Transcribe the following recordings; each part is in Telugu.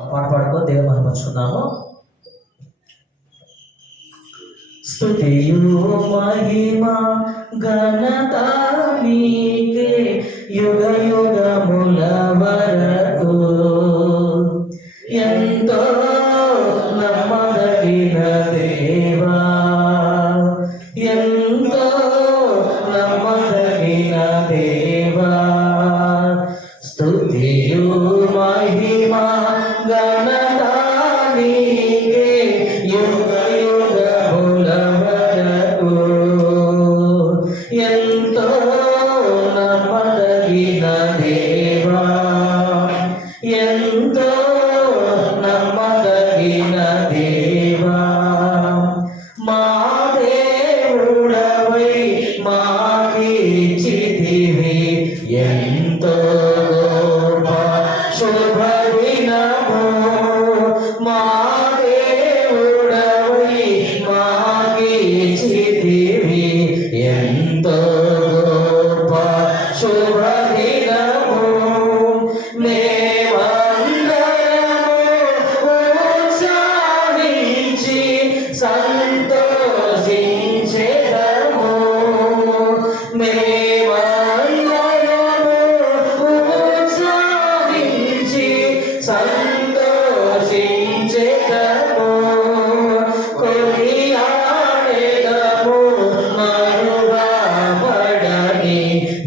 పాట పాడుకో దేవుని మహిమపరుచుకుందాము. స్తుతియు మహిమ ఘనత నీకే యుగ యుగముల వరకు. ఎంతో నమ్మదగిన దేవా, ఎంతో నమ్మదగిన దేవా, స్తుతియు మహిమ ఘనత నీకే యుగ యుగముల వరకు. ఎంతో నమ్మదగిన దేవా, ఎంతో నమ్మదగిన దేవా, మా దేవుడవై మాకిచ్చితివి ఎంతో గొప్ప శుభదినము. మా దేవుడవై మాకిచ్చితివి ఎంతో గొప్ప శుభదినము. సంతోషించెదము, మేమందరము ఉత్సాహించి సంతోషించెదము, కొనియాడెదము మరువబడని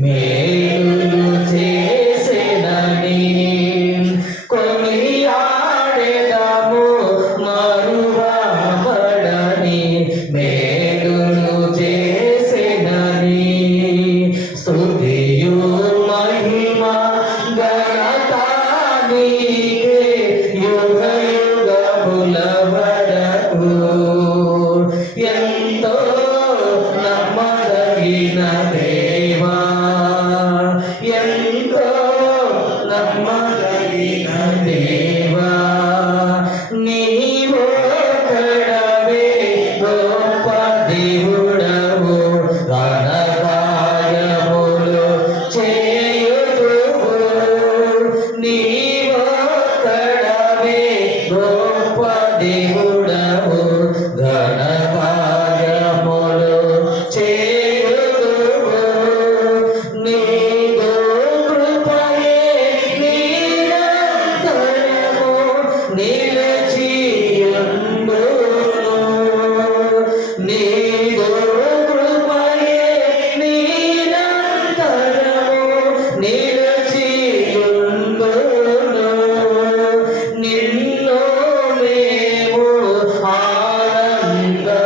మేలులు చేసెనని. కొనియాడెదము మరువబడని మేలులు చేసెనని. స్తుతియు మహిమ ఘనత నీకే యుగ యుగముల వరకు. ఎంతో నమ్మదగిన దేవా, ఎంతో నమ్మదగిన దేవా, నీవొక్కడవే గొప్ప దేవుడవు, ఘనకార్యములు చేయుదువు. నీవొక్కడవే గొప్ప దేవుడవు, ఘనకార్యములు చేయుదువు. నీదు కృపయే నిరంతరము నిలిచియుండును. నీదు కృపయే నిరంతరము నిలిచియుండును. నిన్ను మేము ఆనందముతో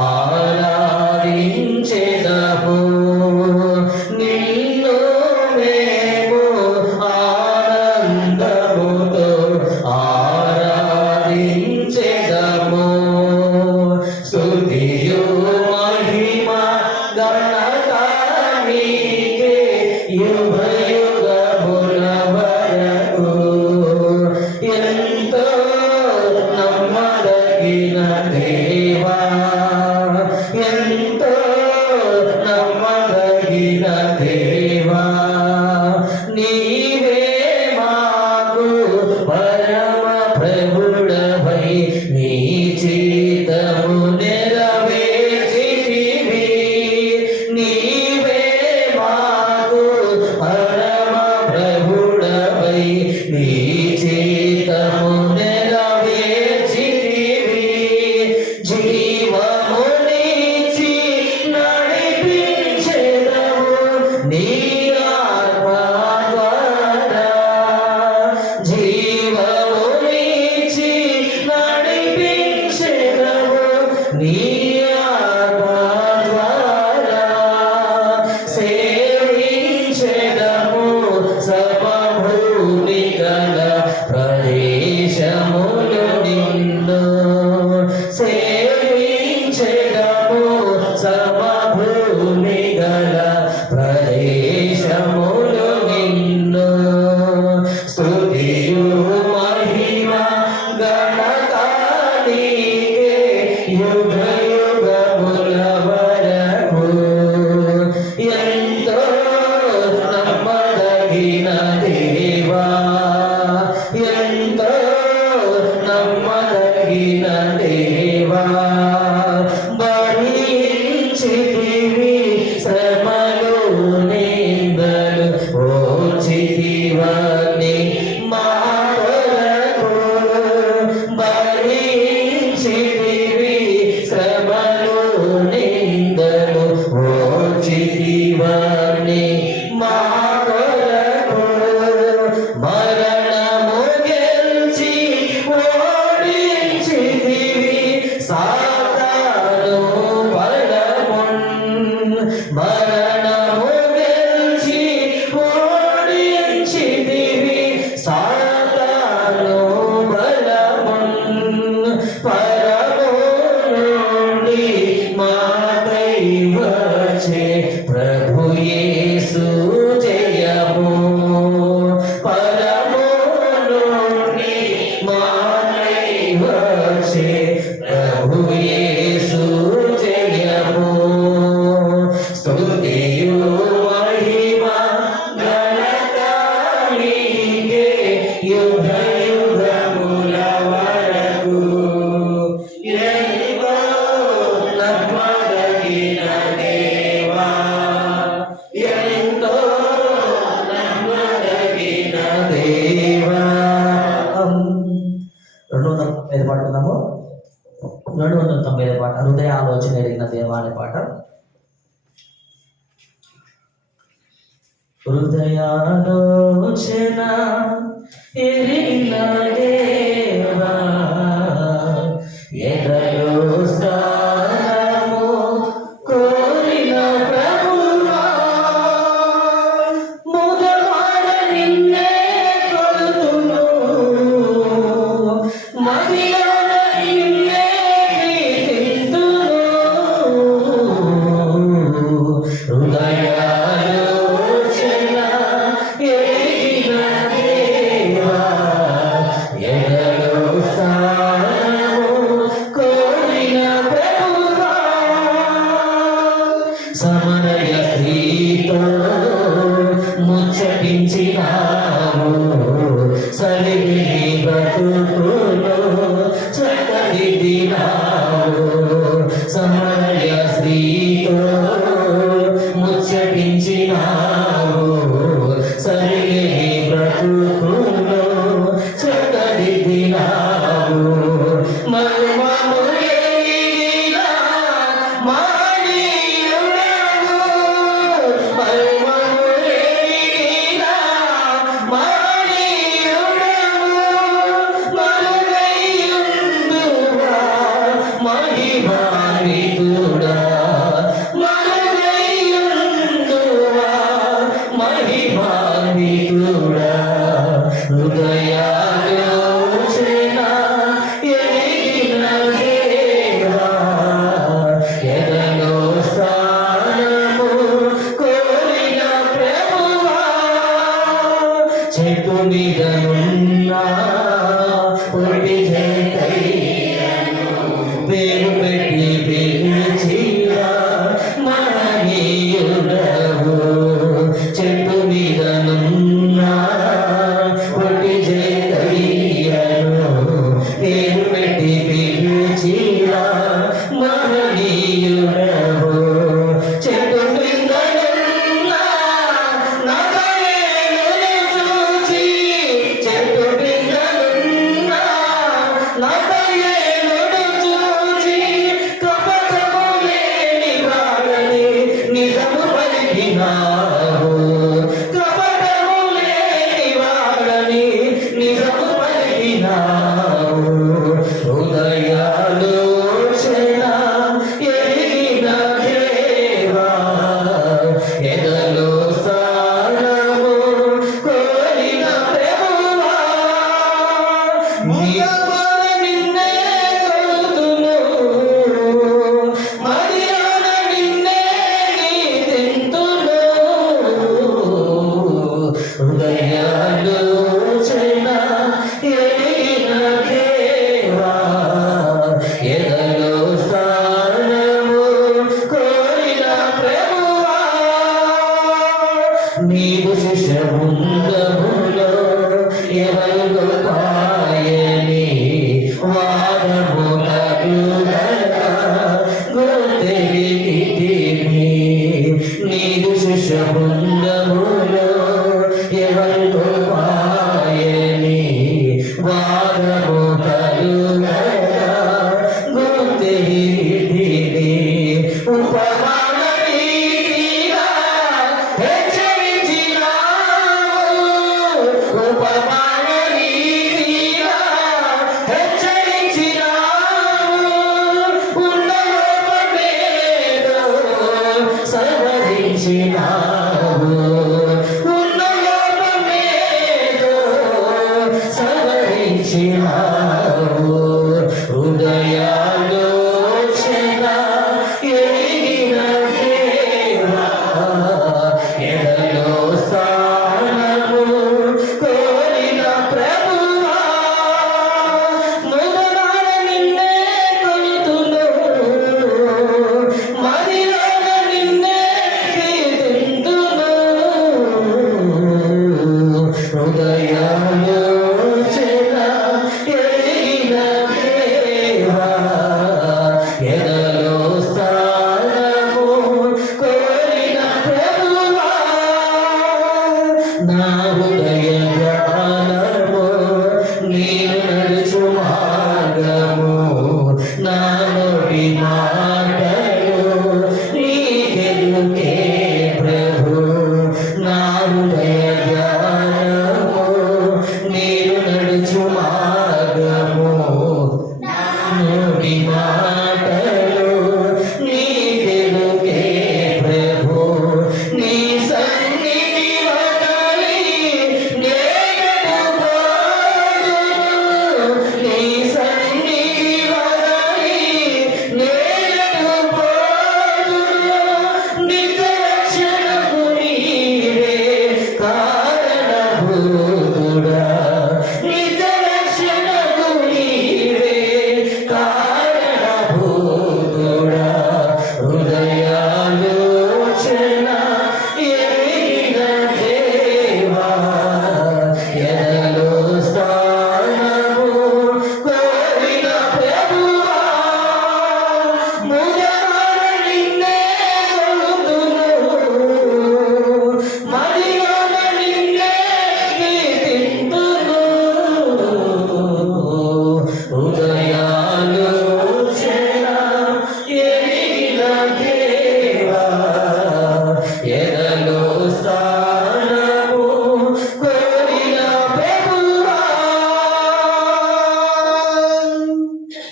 ఆరాధించెదము. నిన్ను మేము ఆనందముతో ఆరాధించెదము. స్తుతియు మహిమ ఘనత నీకే యుగ యుగముల వరకు. ఎంతో నమ్మదగిన దేవా, ఎంతో నమ్మదగిన దేవా, నీవే మాకు పరమ ప్రభుడవై నీ చిత్తము నెరవేర్చితివి. నీవే మాకు పరమ ప్రభుడవై నీ చిత్తము నెరవేర్చితివి. జీవమునిచ్చి నడిపించెదవు నీ ఆత్మ ద్వారా. జీవమునిచ్చి నడిపించెదవు నీ ఆత్మ ద్వారా. సేవించెదము సమభూమి గల ప్రదేశములు నిన్ను. సేవించెదము సమభూమి గల ప్రదేశములు నిన్ను. స్తుతియు ఎంతో నమ్మదగిన దేవా భరించితివి శ్రమలు నిందలు ఓర్చితివని మా కొరకు భరించితివి శ్రమలు నిందలు ఓర్చితివని మా కొరకు మరణము గెలిచి ఓడించితివి సాతాను బలమున్ మరణము గెలిచి ఓడించితివి సాతాను బలమున్ పరము నుండి మాకై వచ్చే ప్రభు యేసు జయము పరము నుండి మాకై వచ్చే ప్రభు యేసు జయము స్తుతియు మహిమ ఘనత నీకే యుగ యుగముల వరకు ఎంతో నమ్మదగిన దేవా ఎంతో నమ్మదగిన దేవా 290 పాడుతున్నాము 290 పాట హృదయ ఆలోచన ఎరిగిన దేవా అనే పాట హృదయాలోచన ఎరిగిన దేవా ఎదలో స్థానము కోరిన ప్రభువా ముదమాడ నిన్నే కొలుతును మదిలోన నిన్నే కీర్తింతును హృదయాలోచన ఎరిగిన దేవా ఎదలో స్థానము కోరిన ప్రభువా సమరయ స్త్రీతో ముచ్చటించినావు సరిగిని బ్రతుకును చక్కదిద్దినావు సమరయ స్త్రీతో ముచ్చటించినావు సరిగిని బ్రతుకును చక్కదిద్దినావు మర్మము ఎరిగిన మానీయుడవు మర్మము ఎరిగిన మానీయుడవు మరుగైయుందువా మహిమాన్వితుడా మరుగైయుందువా మహిమాన్వితుడా హృదయాలోచన ఎరిగిన దేవా ఎదలో స్థానము కోరిన ప్రభువా చెట్టు మీద నున్నా పొడి చేతయ్యను పేరు పెట్టి పిలిచిరా మహనీయుడవు చెట్టు మీద నున్నా పొడి చేతయ్యను పేరు పెట్టి పిలిచిరా మహనీయుడవు చెట్టు మీద నున్నా నగరేలును చూచి చెట్టు మీద నున్నా నగరేలును చూచి కపటము లేని వాడని నిజము పలికినావు కపటము లేని వాడని నిజము పలికినావు హృదయాలోచన ఎరిగిన దేవా ఎదలో స్థానము కోరిన ప్రభువా ముదమాడ నిన్నే కొలుతును మదిలోన నిన్నే కీర్తింతును హృదయాలోచన ఎరిగిన దేవా ఎదలో స్థానము కోరిన ప్రభువా నీవు శిష్యబృందములో ఎవరు గొప్ప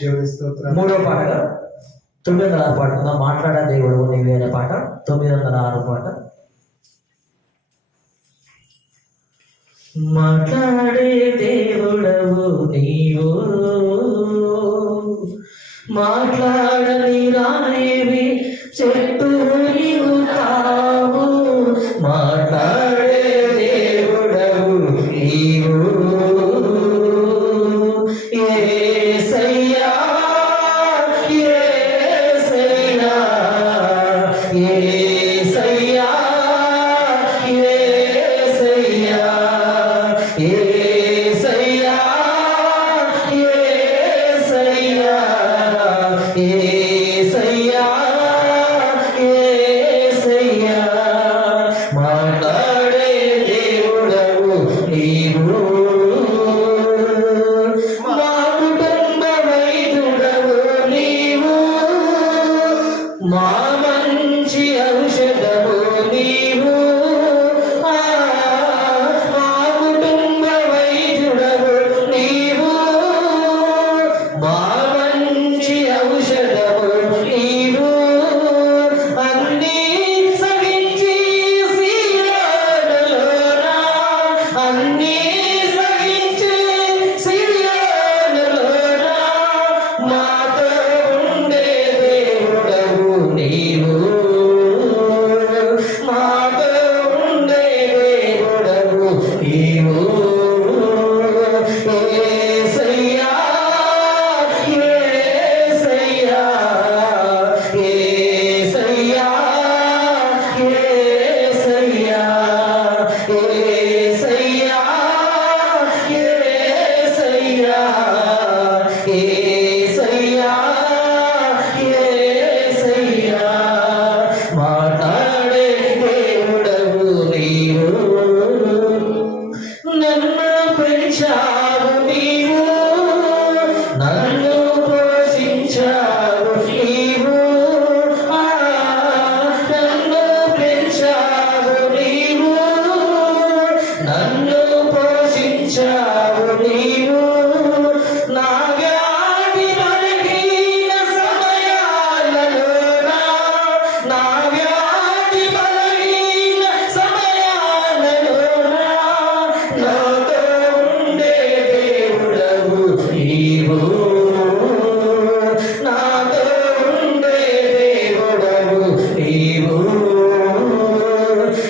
దేవుని స్తోత్రం. మూడో పాటగా 906 పాడుకుందాం. మాట్లాడే దేవుడు నీవే అనే పాట 906 పాట. మాట్లాడే దేవుడవు నీవు, మాట్లాడని రాయేవి చెట్టు నీవు కావు. మాట్లాడే దేవుడవు నీవు, యేసయ్యా యేసయ్యా యేసయ్యా యేసయ్యా యేసయ్యా యేసయ్యా యేసయ్యా యేసయ్యా. మాట్లాడే దేవుడవు నీవు, మా కుటుంబ వైద్యుడవు నీవు, మా మంచి ఔషధము నీవు. మా కుటుంబ వైద్యుడవు నీవు, మా మంచి ఔషధము నీవు. అన్నీ సహించి సియోనులోనా, అన్నీ సహించి సియోనులోనా మాతో ఉండే దేవుడవు నీవు, మాతో ఉండే దేవుడవు నీవు. యేసయ్యా యేసయ్యా యేసయ్యా యేసయ్యా యేసయ్యా యేసయ్యా యేసయ్యా యేసయ్యా. మాట్లాడే దేవుడవు నీవు, నన్ను పెంచావు నీవు, నన్ను పోషించావు నీవు. నన్ను పెంచావు నీవు, నన్ను పోషించావు నీవు. నా వ్యాధి బలహీన సమయాలలోనా, నా వ్యాధి బలహీన సమయాలలోనా నాతో ఉండే దేవుడవు నీవు, నాతో ఉండే దేవుడవు నీవు.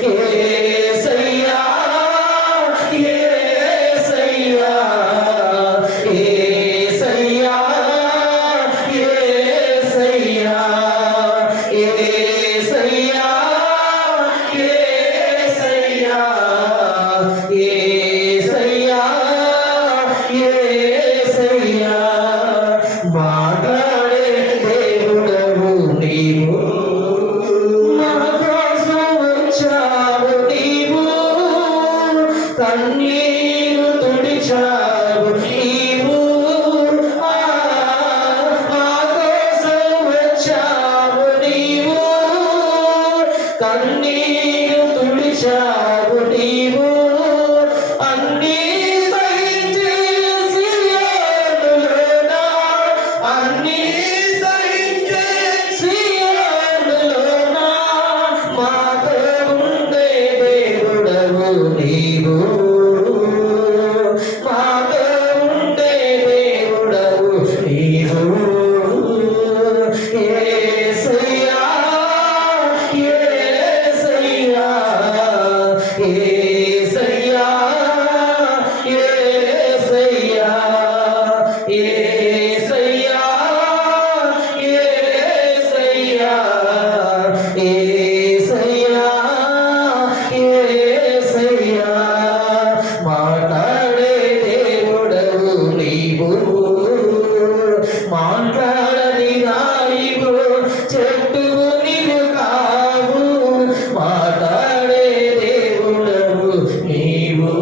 యేసయ్యా యేసయ్యా యేసయ్యా యేసయ్యా యేసయ్యా యేసయ్యా యేసయ్యా యేసయ్యా. మాట్లాడే దేవుడవు నీవు, మా కోసం వచ్చావు నీవు, కన్నీరు తుడిచావు నీవు. మా కోసం వచ్చావు నీవు, కన్నీరు తుడిచావు నీవు. అన్నీ సహించి సియోనులోనా, అన్నీ సహించి సియోనులోనా మాతో ఉండే దేవుడవు నీవు, మాతో ఉండే దేవుడవు నీవు. యేసయ్యా యేసయ్యా యేసయ్యా యేసయ్యా యేసయ్యా యేసయ్యా యేసయ్యా యేసయ్యా. మాట్లాడే దేవుడవు నీవు, మాట్లాడని రాయివు చెట్టు నీవు కావు. మాట్లాడే దేవుడవు నీవు.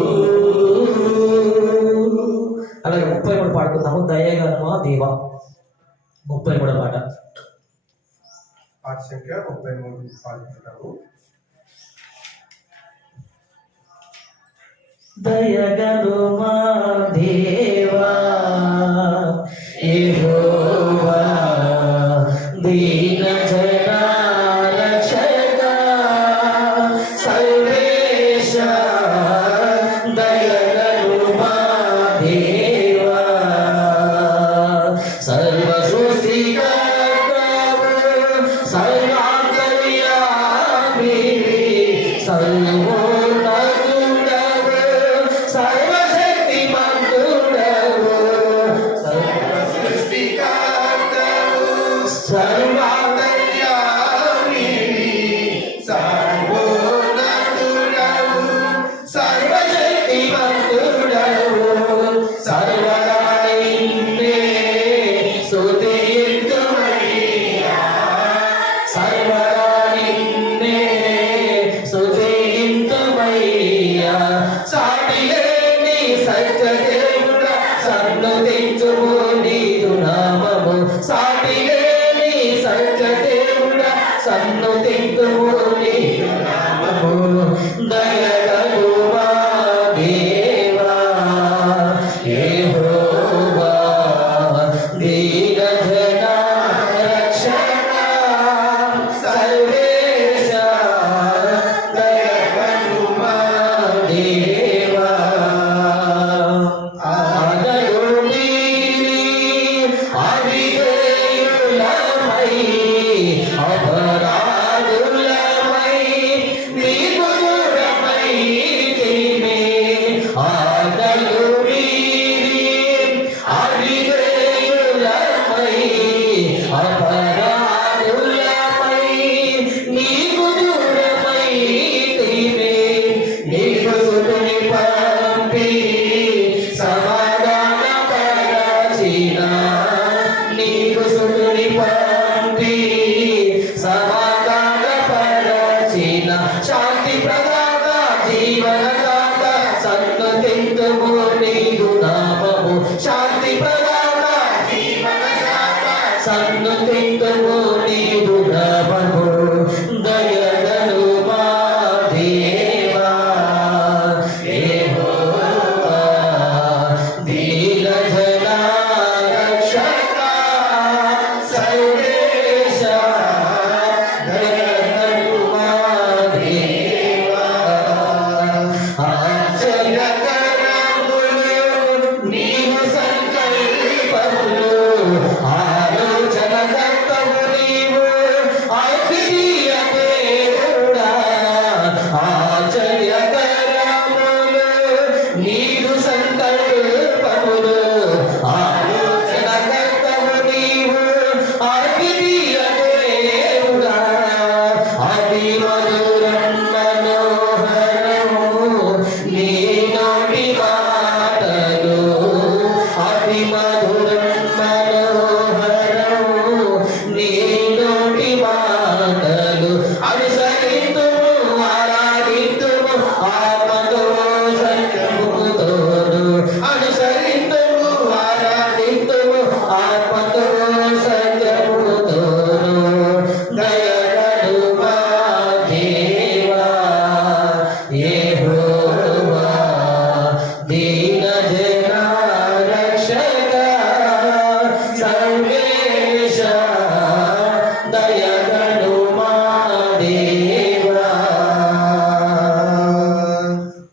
అలాగే 33 పాడుకుందాము. దయగలమా దేవా 33 పాట. పాట సంఖ్య 33 పాడుకుంటాము. దయగలుమా దేవా యెహోవా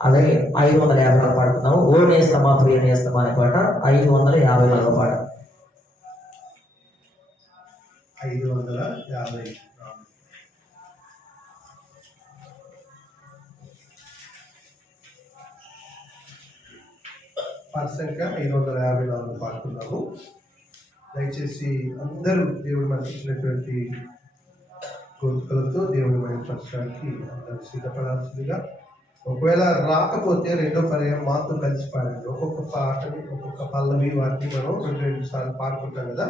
అలాగే 550 పాడుతున్నాము. ఓ నేస్తమా ప్రియ నేస్తమా అనే పాట 554 పాట. 550. పాట సంఖ్య 554 పాడుతున్నాము. దయచేసి అందరూ దేవుడు మనకి ఇచ్చినటువంటి కోరికలతో దేవుడి మహిమపరచడానికి అందరూ సిద్ధపడాల్సిందిగా. ఒకవేళ రాకపోతే రెండో పర్యాయం మాతో కలిసి పాడండి. ఒక్కొక్క పాటని ఒక్కొక్క పల్లవి వాటిని మనం 2 సార్లు పాడుకుంటాం కదా.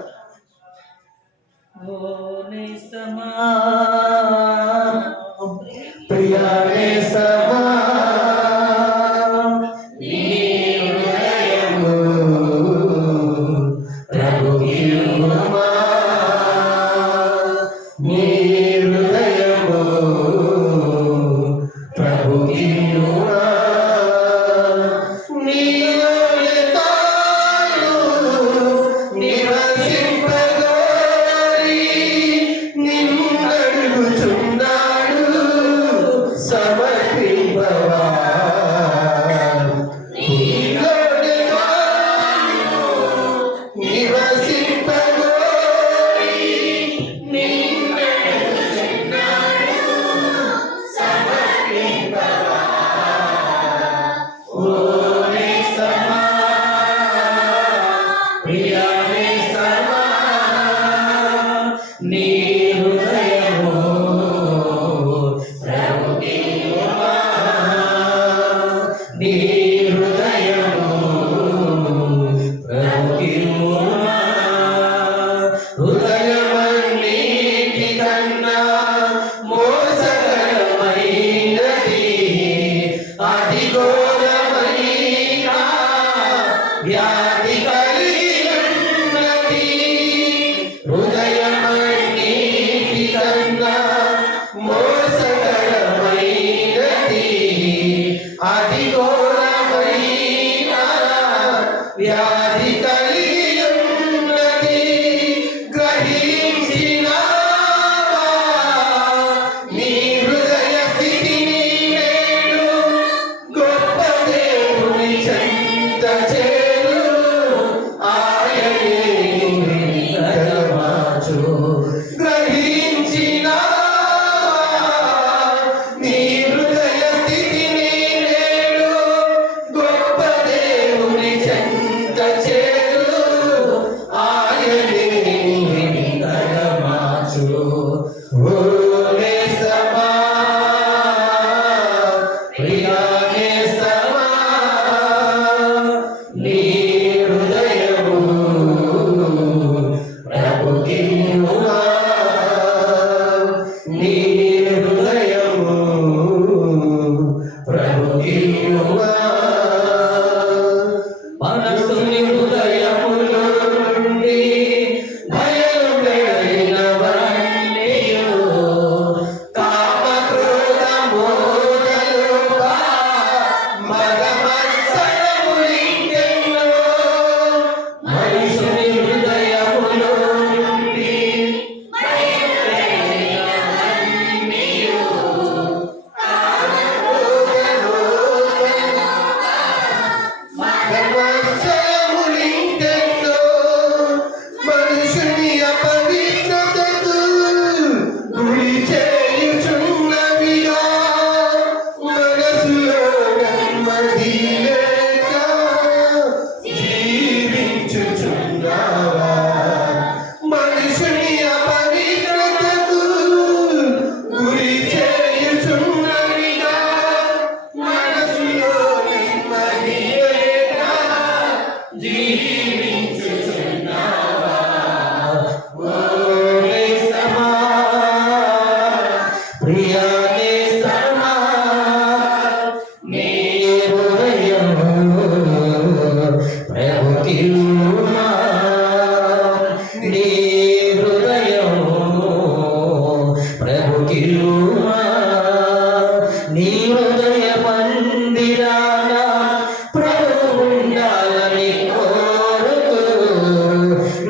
చెంత చేరు ఓ నేస్తమా, ప్రియా నేస్తమా, నీ హృదయం ప్రభుకివ్వుమా, నీ హృదయం ప్రభుకివ్వుమా, నీ హృదయ మందిరాన ప్రభు ఉండాలని కోరుతూ,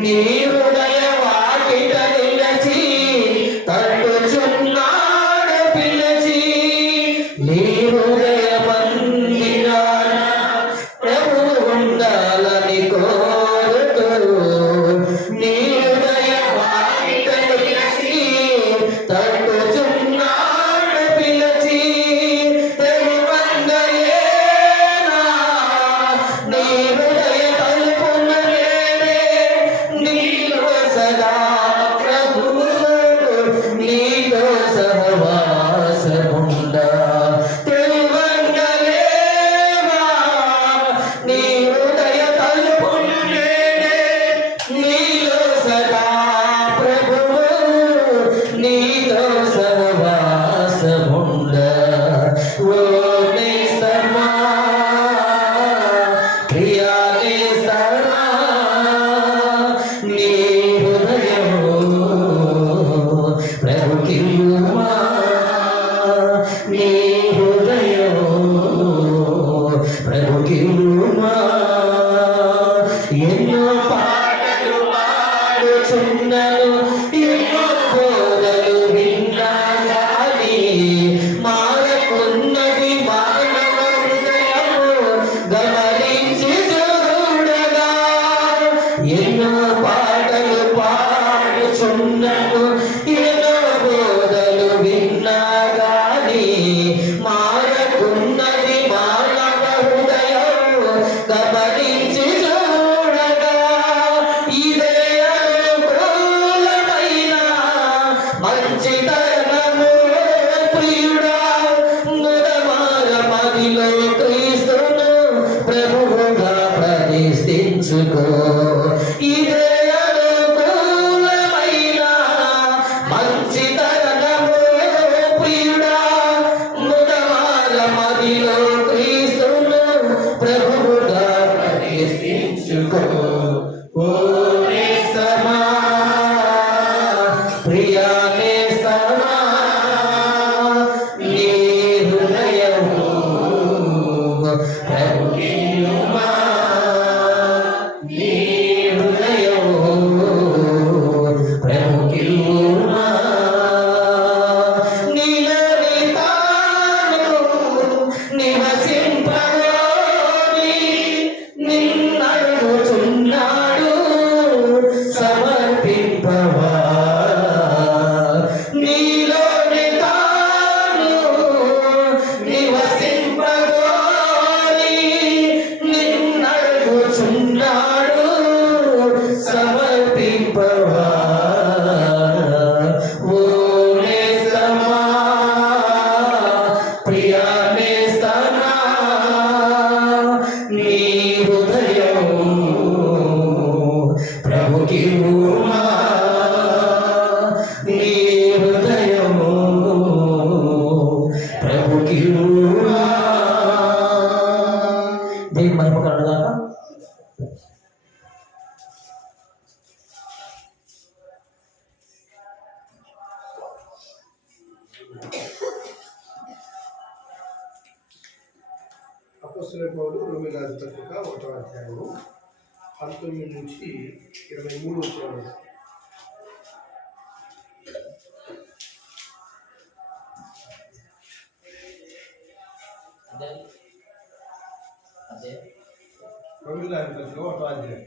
నీ హృదయ వాకిట నిలచి తట్టుచున్నాడు పిలచి, నీ హృదయ మందిరాన ప్రభు ఉండాలని కోరుతూ, నీ హృదయ వాకిట నిలచి తట్టుచున్నాడు పిలచి, తెరువంగలేనా నీ హృదయ తలుపున నేనే, నీలో సదా ప్రభువు, నీలో సహవాసముండా, తెరువంగలేనా నీ హృదయ తలుపున నేనే, నీలో సదా ప్రభువు, నీలో సహవాసముండా. ఓ నేస్తమా, ప్రియా నేస్తమా, నీ హృదయం ప్రభుకివ్వుమా, నీ హృదయం ప్రభుకివ్వుమా. ఎన్నో పాటలు పాడుచున్నను, ఎన్నో బోధలు విన్నాగాని మారకున్నది మానవ హృదయము గమనించి చూడగా. ఎన్నో పాటలు పాడుచున్నను, ఎన్నో బోధలు విన్నాగాని మారకున్నది మానవ హృదయము గమనించి చూడగా. ఇదే అనుకూలమైన మంచితనము ప్రియుడా, నుడమార మదిలో క్రీస్తును ప్రభువుగా ప్రతిష్ఠించుకో. ఇదే అనుకూలమైన మంచితనము ప్రియుడా, నుడమార మదిలో క్రీస్తును ప్రభువుగా ప్రతిష్ఠించుకో. ఓ నేస్తమా, ప్రియా నేస్తమా, నీ హృదయము ప్రభుకివ్వుమా, నీ హృదయము ప్రభుకివ్వుమా. నీలోని తాను నివసింపగోరి నిన్నడుగుచున్నాడు, సమర్పింపవా. నీలోని తాను నివసింపగోరి నిన్నడుగుచున్నాడు, సమర్పింపవా. ఓ నేస్తమా, ప్రియా నేస్తమా, నీ హృదయం ప్రభుకివ్వుమా, నీ హృదయం ప్రభుకివ్వుమా. దేవుని మహిమ కలుగుగాక. అపోస్తలుల పౌలు రోమీయులకు రాసిన పత్రిక 1వ అధ్యాయము 19 నుంచి 23 వచనాలు. రోమీయులకు రాసిన పత్రిక 1వ అధ్యాయం